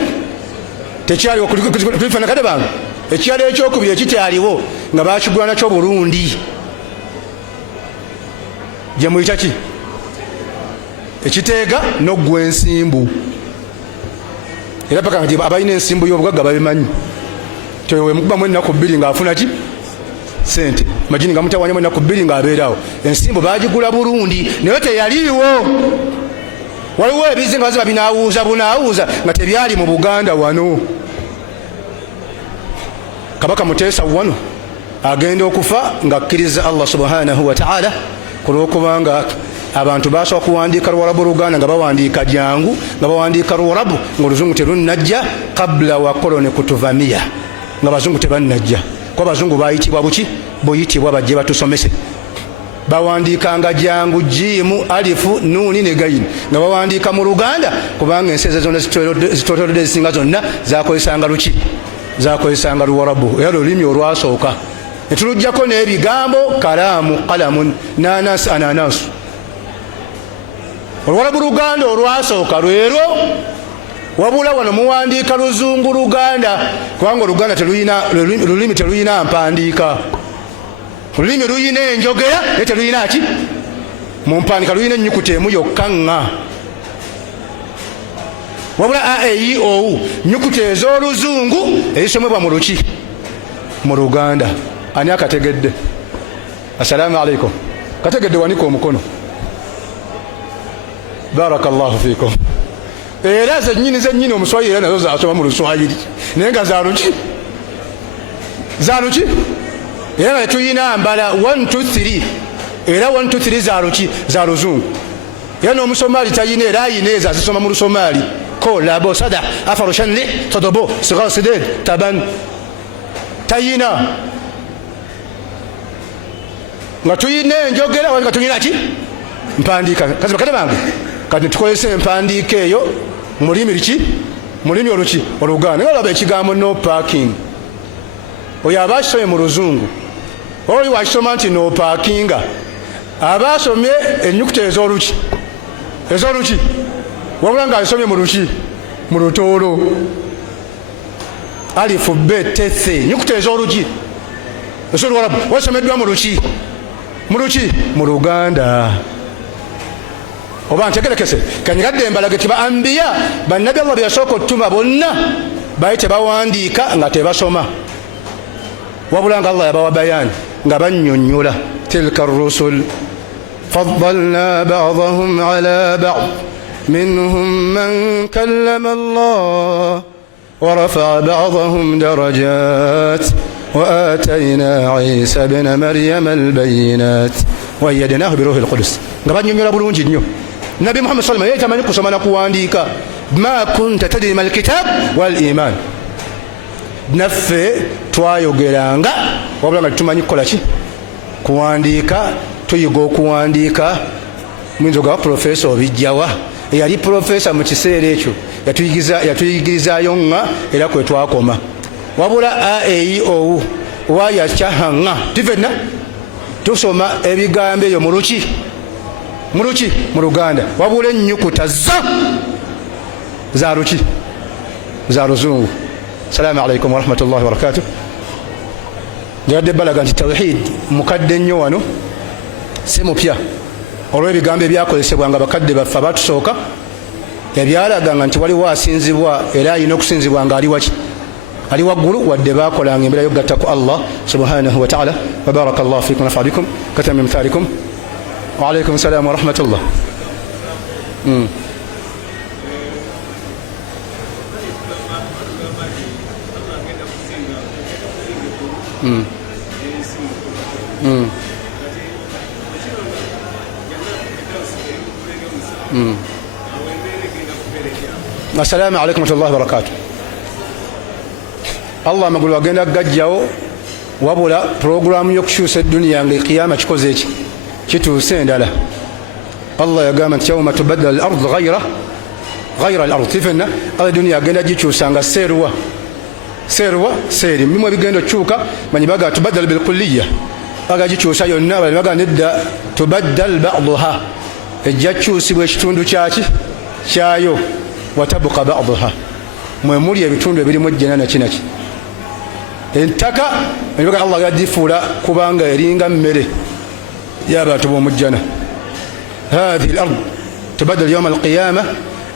tekyaliwo kulifana kade bange. Ekyalo ekyokubiri ekikyaliwo nga bakigula nakyo Burundi, gye muyita ki, ekiteega n'oggwa ensimbu. Era paka nti abalina ensimbu y'obugagga babimanyi. Tewe mukubamu ennaku 2 ng'afuna ki sente, majini nga mutawanyamu ennaku 2 ng'abeerawo. Ensimbu bagigula Burundi naye teyaliiwo. Waliwo ebizinga baziba binaawuuza bunaawuuza nga tebyali mu Buganda wano. Kabaka Muteesa wano agenda okufa ng'akkiriza Allah subhanahu wa ta'ala, kulw'okubanga abantu basobola kuwandiika Luwarabu Luganda nga bawandiika jangu, nga bawandiika Luwarabu ng'Oluzungu terunnajja kabla wa koloni kutuvamia, nga Bazungu tebannajja. Kwa Bazungu bayitibwa buki, buyitibwa bajje batusomese. Bawandiikanga jangu jimu alifu nuni ne gayini nga bawandiika mu Luganda, kubanga ensi zonna zitotolodde ezisinga zonna zakozesanga luki, zakozesanga Luwarabu. Era olulimi olwasooka ne tulujjako n'ebigambo kalaamu, qalamun, nanas, ananasu. Oluwarabu Luganda olwasooka lwero, wabula wano muwandiika Luzungu Luganda, kubanga Oluganda lulimi teluyina mpandiika. Olulimi luyina enjogera naye teluyina ki mu mpandiika, luyina ennyukuta emu yokka nga. Wabula A-E-I-O-U nnyukuta ez'Oluzungu ezisomebwa mu luki, mu Luganda. Ani akategedde? Assalaamu alaikum. Kategedde wanika omukono. Barakallahu fikum. Era zennyini Omuswayiri era nazo zasoma mu Luswayiri naye nga zaluki, zaluki. Era nga tuyina mbala 1 2 3, era 1 2 3 zaluki, za Luzungu. era n'omusomaali tayina era ayina ezo azisoma mu lusomaali ko labo sada afaru shanli todobo sigar sided taban tayina nga tuyina enjogera nga tuyina ki mpandiika kazi bakate bange kati tukozesa empandiika eyo mulimi liki mulimi oluki oluganda nga olaba ekigambo no parking oyo abakisomye mu luzungu oli wakisoma nti no parkinga abasomye ennyukuta ez'oluki wabula nga asomye mu luki mu lutoolo alifu be tese ennyukuta ez'oluki esolwalabu wasomeddwa mu luki mu luganda oba ntegerekese kanyigadde mbalage ti ba ambiya bannabi Allah byasooka ottuma bonna baali tebawandiika nga tebasoma wabula nga Allah yabawa bayani nga bannyonnyola tilka rusul faddalna ba'dahum ala ba'd minhum man kallama Allah wa rafa'a ba'dahum darajat wa atayna Isa ibn Maryam al-bayyinat wa ayyadnahu bi ruhil qudus nga bannyonnyola bulungi nnyo Nabi Muhammad sallallahu alayhi wasallam yeye tamanyi kusoma na kuwandiika ma kunta tadri mal kitab wal iman naffe twayogeranga wabula nga tumanyi kukola ki kuwandiika tuyiga okuwandiika muyinza ogaba profesa obijjawa eyali profesa mu kiseera ekyo yatuyigirizaayo nga era kwe twakoma wabula aeiou wayakyahanga tifenna tusoma ebigambo eyo mu luki mu luganda wabula ennyukuta za luki za luzungu. Assalamu alaikum warahmatullahi wabarakatuh. Njadde balaga nti tawhid mukadde nnyo wano si mupya olw'ebigambo ebyakozesebwanga bakadde baffe abatusooka ebyalaganga nti waliwo asinzibwa era alina okusinzibwa nga ali waggulu wadde baakolanga embeera yogatta ku Allah subhanahu wa ta'ala. Wa barakallahu fikum wa nafa'a bikum katami mithalikum. Wa alaikum salam wa rahmatullah. Assalamu alaikum warahmatullahi wabarakatuh. Allah amagulu agenda gajjawo wabula programu y'okukyusa edduniya nga ekiyama kikoze eki kituuse endala. Allah yagamba nti yawma tubaddala al-ardu ghayra al-ardu tifenna ala duniya agenda gikyusa nga seeruwa seeri mimu ebigenda okyuka manyi baga tubaddala bilkulliya baga gikyusa yonna bali baga nedda tubaddal ba'daha ejja kyusibwa ekitundu kyayo watabuka ba'daha mwe muli ebitundu ebirimu ejjana nakinaki entaka baga Allah yagifuula kubanga eringa mmere y'abantu b'omujjana. هذه الأرض تبدل يوم القيامة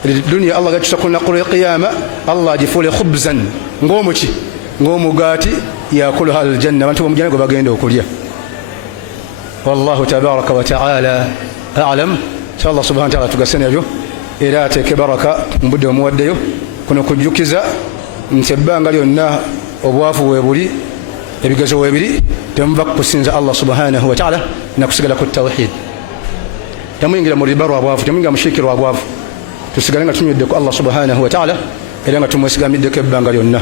الدنيا الله قد تكون نقول القيامة الله جفول خبزا ngomu gati yakuluha aljanna bantu b'omujjana gwe bagenda okulya. Wallahu tabaraka wa ta'ala a'lam. Allah subhanahu wa ta'ala tugasene ebyo era ateeke baraka mu budde omuwaddeyo kuno kujjukiza nti ebbanga lyonna obwavu weebuli ebigezo weebiri temuva kusinza Allah subhanahu wa ta'ala nakusigala ku tawhid. Temuyingira mu riba lwabwavu, temuyingira mu shiriki lwabwavu, tusigale nga tunywedde ku Allah subhanahu wa ta'ala era nga tumwesigamiddeko ebbanga lyonna.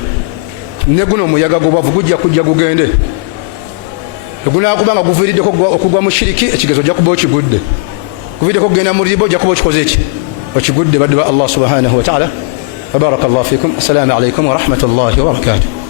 Ne guno omuyaga gw'obwavu kujja gugende egunaakubanga guviiriddeko okugwa mu shiriki ekigezo ojja kuba okigudde, guviiriddeko okugenda mu riba ojja kuba okikoze eki okigudde badde ba Allah subhanahu wa ta'ala. Wa barakallahu fikum. Assalamu alaikum wa rahmatullahi wa barakatuh.